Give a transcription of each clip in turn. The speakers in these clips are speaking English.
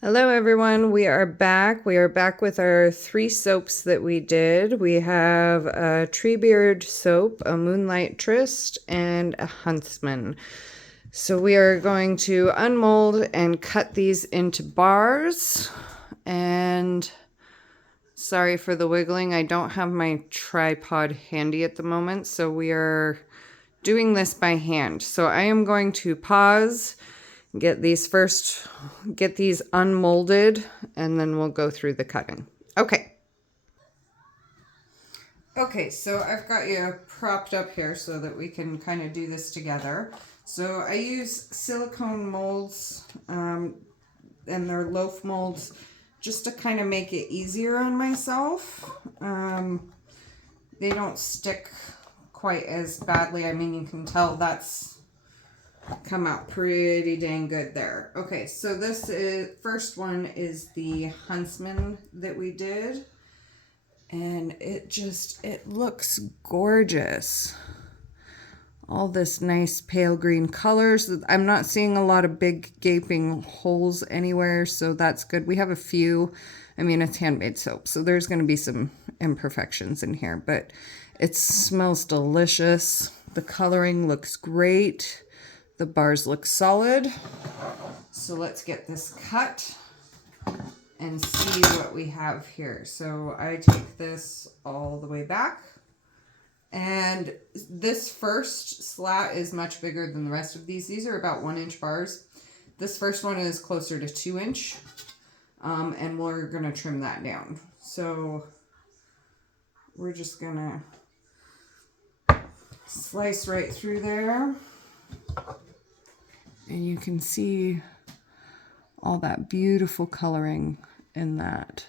Hello everyone, we are back. We are back with our 3 soaps that we did. We have a Treebeard soap, a Moonlight Tryst, and a Huntsman. So we are going to unmold and cut these into bars. And sorry for the wiggling, I don't have my tripod handy at the moment, so we are doing this by hand. So I am going to pause, get these unmolded, and then we'll go through the cutting. Okay. Okay, so I've got you propped up here so that we can kind of do this together. So I use silicone molds, and they're loaf molds, just to kind of make it easier on myself. They don't stick quite as badly. I mean, you can tell that's come out pretty dang good there. Okay, so this is, first one is the Huntsman that we did. And it looks gorgeous. All this nice pale green colors. I'm not seeing a lot of big gaping holes anywhere, so that's good. We have a few. I mean, it's handmade soap, so there's going to be some imperfections in here, but it smells delicious. The coloring looks great. The bars look solid. So let's get this cut and see what we have here. So I take this all the way back. And this first slat is much bigger than the rest of these. These are about 1-inch bars. This first one is closer to 2-inch. And we're gonna trim that down. So we're just gonna slice right through there. And you can see all that beautiful coloring in that.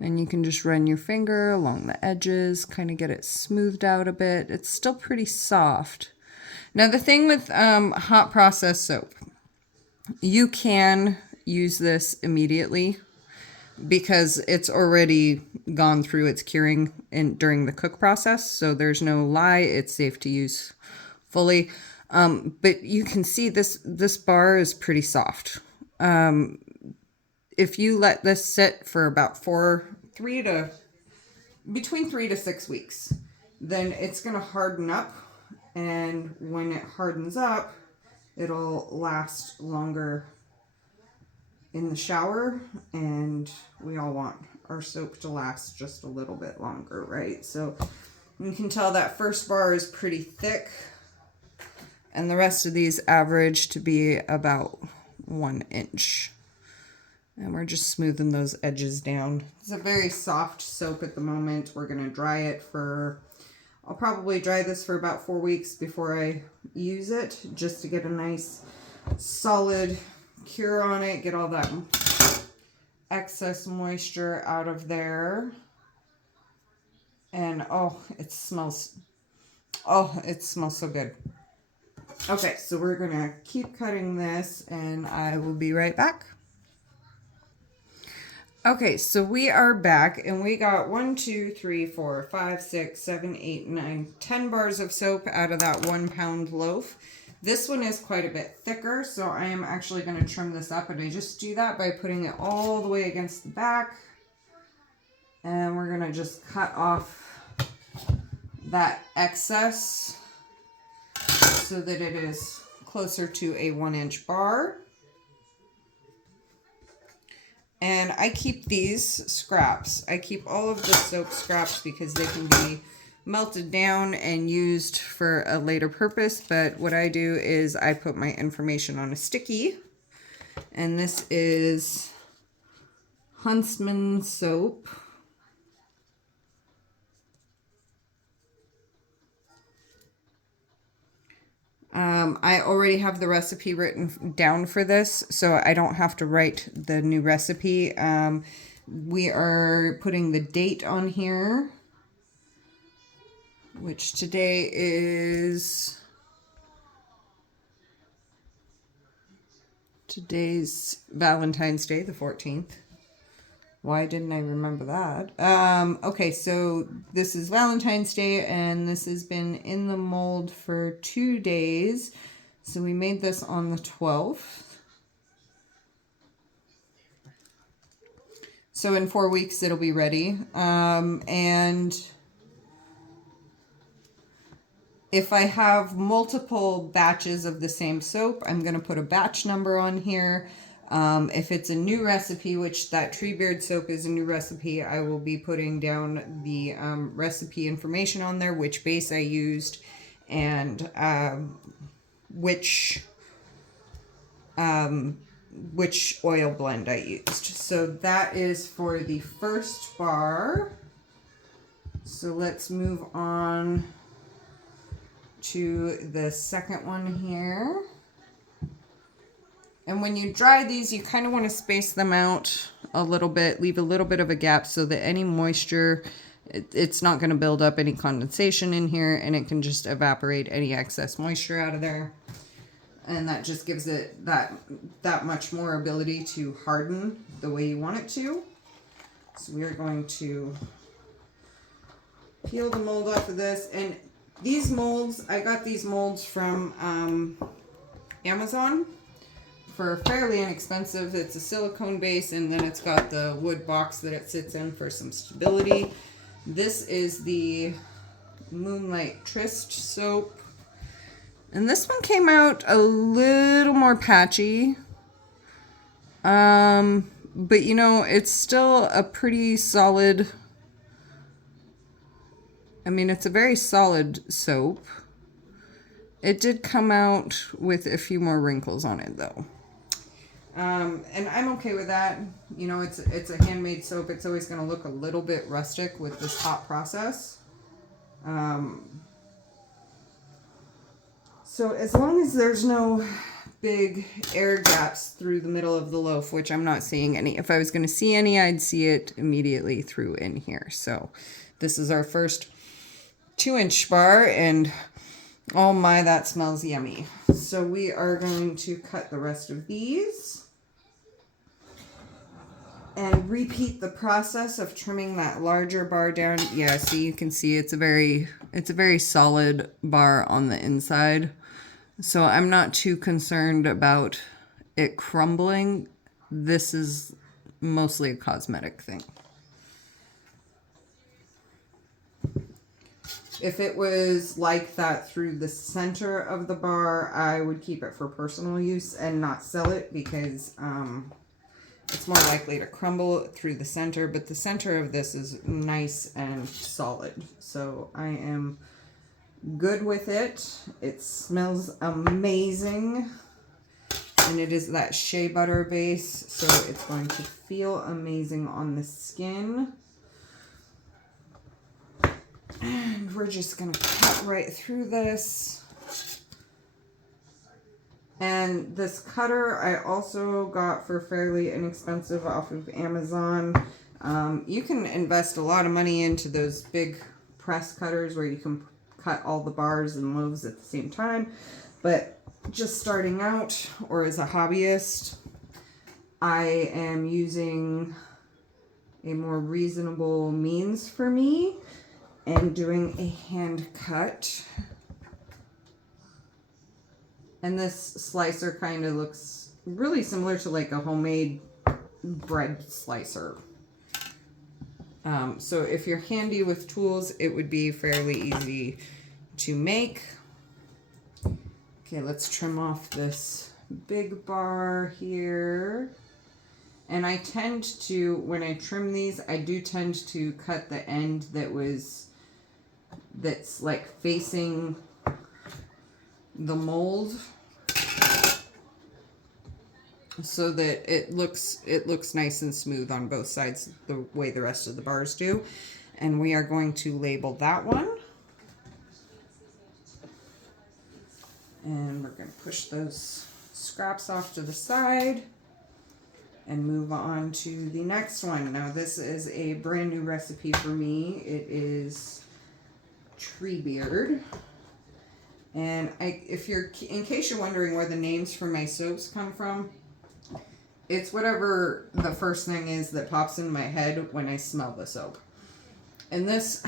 And you can just run your finger along the edges, kind of get it smoothed out a bit. It's still pretty soft. Now the thing with hot process soap, you can use this immediately because it's already gone through its curing during the cook process. So there's no lie, it's safe to use fully. But you can see this bar is pretty soft. If you let this sit for about between 3 to 6 weeks, then it's going to harden up. And when it hardens up, it'll last longer in the shower. And we all want our soap to last just a little bit longer, right? So you can tell that first bar is pretty thick. And the rest of these average to be about 1 inch. And we're just smoothing those edges down. It's a very soft soap at the moment. We're going to dry it I'll probably dry this for about 4 weeks before I use it, just to get a nice solid cure on it, get all that excess moisture out of there. And it smells so good. Okay, so we're gonna keep cutting this and I will be right back. Okay, so we are back and we got 1, 2, 3, 4, 5, 6, 7, 8, 9, 10 bars of soap out of that 1 pound loaf. This one is quite a bit thicker, so I am actually going to trim this up, and I just do that by putting it all the way against the back. And we're going to just cut off that excess so that it is closer to a 1-inch bar. And I keep these scraps. I keep all of the soap scraps because they can be melted down and used for a later purpose. But what I do is I put my information on a sticky. And this is Huntsman soap. I already have the recipe written down for this, so I don't have to write the new recipe. We are putting the date on here, which today is... Today's Valentine's Day, the 14th. Why didn't I remember that? Okay, so this is Valentine's Day, and this has been in the mold for 2 days. So we made this on the 12th. So in 4 weeks it'll be ready. And if I have multiple batches of the same soap, I'm going to put a batch number on here. If it's a new recipe, which that Treebeard soap is a new recipe, I will be putting down the recipe information on there, which base I used, and which oil blend I used. So that is for the first bar. So let's move on to the second one here. And when you dry these, you kind of want to space them out a little bit, leave a little bit of a gap so that any moisture, it's not going to build up any condensation in here, and it can just evaporate any excess moisture out of there. And that just gives it that much more ability to harden the way you want it to. So we are going to peel the mold off of this. And these molds, I got these molds from Amazon for fairly inexpensive. It's a silicone base, and then it's got the wood box that it sits in for some stability. This is the Moonlight Tryst soap. And this one came out a little more patchy. But you know, it's still a pretty solid, I mean, it's a very solid soap. It did come out with a few more wrinkles on it though. And I'm okay with that. You know, it's a handmade soap. It's always going to look a little bit rustic with this hot process. So as long as there's no big air gaps through the middle of the loaf, which I'm not seeing any. If I was going to see any, I'd see it immediately through in here. So this is our first 2-inch bar, and oh my, that smells yummy. So we are going to cut the rest of these and repeat the process of trimming that larger bar down. Yeah, so you can see it's a very solid bar on the inside. So I'm not too concerned about it crumbling. This is mostly a cosmetic thing. If it was like that through the center of the bar, I would keep it for personal use and not sell it, because it's more likely to crumble through the center. But the center of this is nice and solid, so I am good with it. It smells amazing, and it is that shea butter base, so it's going to feel amazing on the skin. And we're just going to cut right through this. And this cutter I also got for fairly inexpensive off of Amazon. You can invest a lot of money into those big press cutters where you can cut all the bars and loaves at the same time. But just starting out, or as a hobbyist, I am using a more reasonable means for me and doing a hand cut. And this slicer kind of looks really similar to like a homemade bread slicer. So if you're handy with tools, it would be fairly easy to make. Okay, let's trim off this big bar here. And I tend to, when I trim these, I do tend to cut the end that's like facing the mold, so that it looks nice and smooth on both sides, the way the rest of the bars do. And we are going to label that one. And we're going to push those scraps off to the side and move on to the next one. Now this is a brand new recipe for me. It is Treebeard. And in case you're wondering where the names for my soaps come from, it's whatever the first thing is that pops in my head when I smell the soap. And this,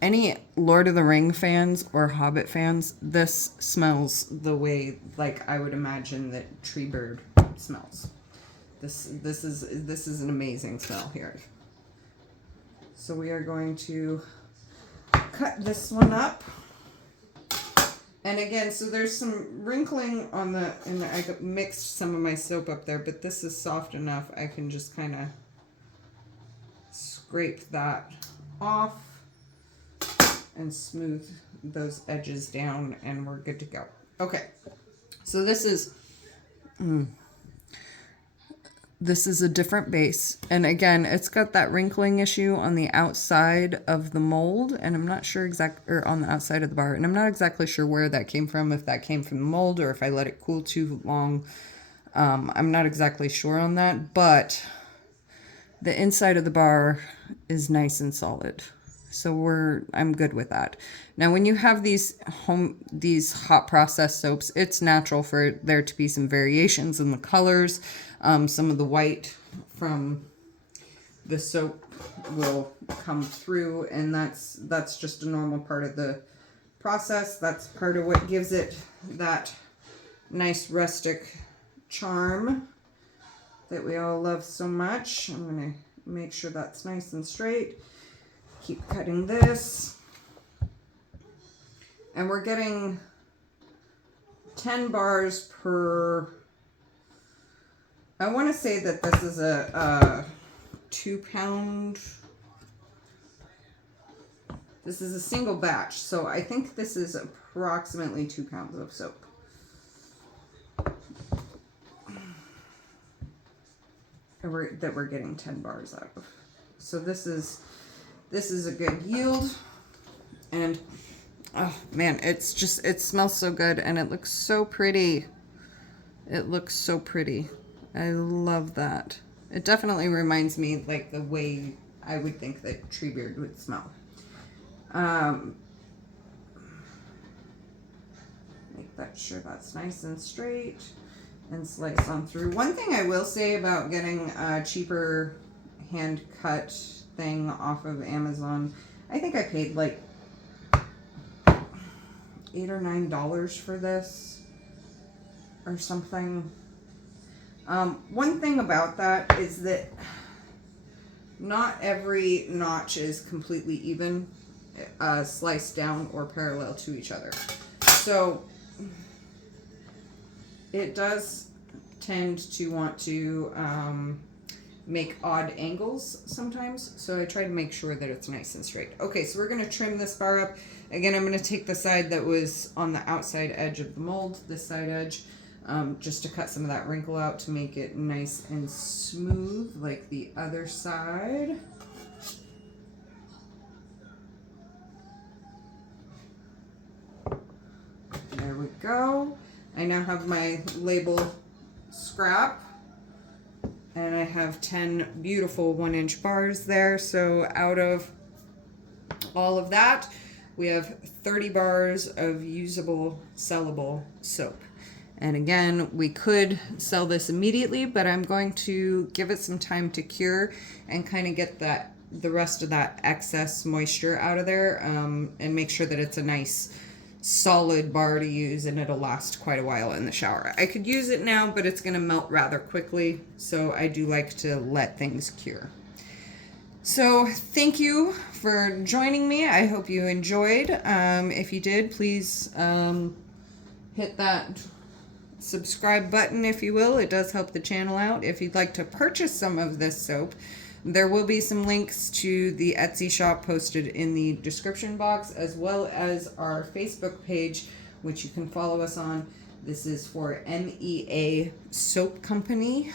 any Lord of the Ring fans or Hobbit fans, this smells the way like I would imagine that Treebeard smells. This is an amazing smell here. So we are going to cut this one up. And again, so there's some wrinkling on and I mixed some of my soap up there, but this is soft enough. I can just kind of scrape that off and smooth those edges down, and we're good to go. Okay, so this is a different base, and again, it's got that wrinkling issue on the outside of the mold, and I'm not sure or on the outside of the bar, and I'm not exactly sure where that came from, if that came from the mold or if I let it cool too long. I'm not exactly sure on that, but the inside of the bar is nice and solid. So I'm good with that. Now, when you have these hot process soaps, it's natural for there to be some variations in the colors. Some of the white from the soap will come through, and that's just a normal part of the process. That's part of what gives it that nice rustic charm that we all love so much. I'm going to make sure that's nice and straight. Keep cutting this. And we're getting 10 bars per, I want to say that this is a 2-pound, this is a single batch, so I think this is approximately 2 pounds of soap. That we're getting 10 bars out of. So this is a good yield, and oh man, it smells so good, and it looks so pretty. It looks so pretty. I love that. It definitely reminds me like the way I would think that Treebeard would smell. Make that sure that's nice and straight and slice on through. One thing I will say about getting a cheaper hand cut thing off of Amazon, I think I paid like $8 or $9 for this or something. One thing about that is that not every notch is completely even, sliced down or parallel to each other. So it does tend to want to make odd angles sometimes. So I try to make sure that it's nice and straight. Okay, so we're going to trim this bar up. Again, I'm going to take the side that was on the outside edge of the mold, this side edge, just to cut some of that wrinkle out to make it nice and smooth like the other side. There we go. I now have my label scrap, and I have 10 beautiful 1-inch bars there. So out of all of that, we have 30 bars of usable, sellable soap. And again, we could sell this immediately, but I'm going to give it some time to cure and kind of get the rest of that excess moisture out of there, and make sure that it's a nice solid bar to use, and it'll last quite a while in the shower. I could use it now, but it's going to melt rather quickly, so I do like to let things cure. So thank you for joining me. I hope you enjoyed. If you did, please hit that subscribe button, if you will. It does help the channel out. If you'd like to purchase some of this soap, there will be some links to the Etsy shop posted in the description box, as well as our Facebook page, which you can follow us on. This is for MEA Soap Company,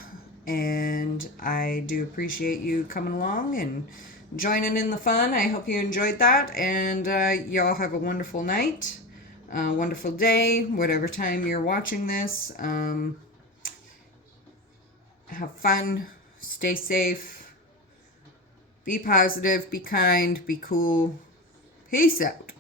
and I do appreciate you coming along and joining in the fun. I hope you enjoyed that, and y'all have a wonderful night, wonderful day, whatever time you're watching this. Have fun, stay safe. Be positive, be kind, be cool. Peace out.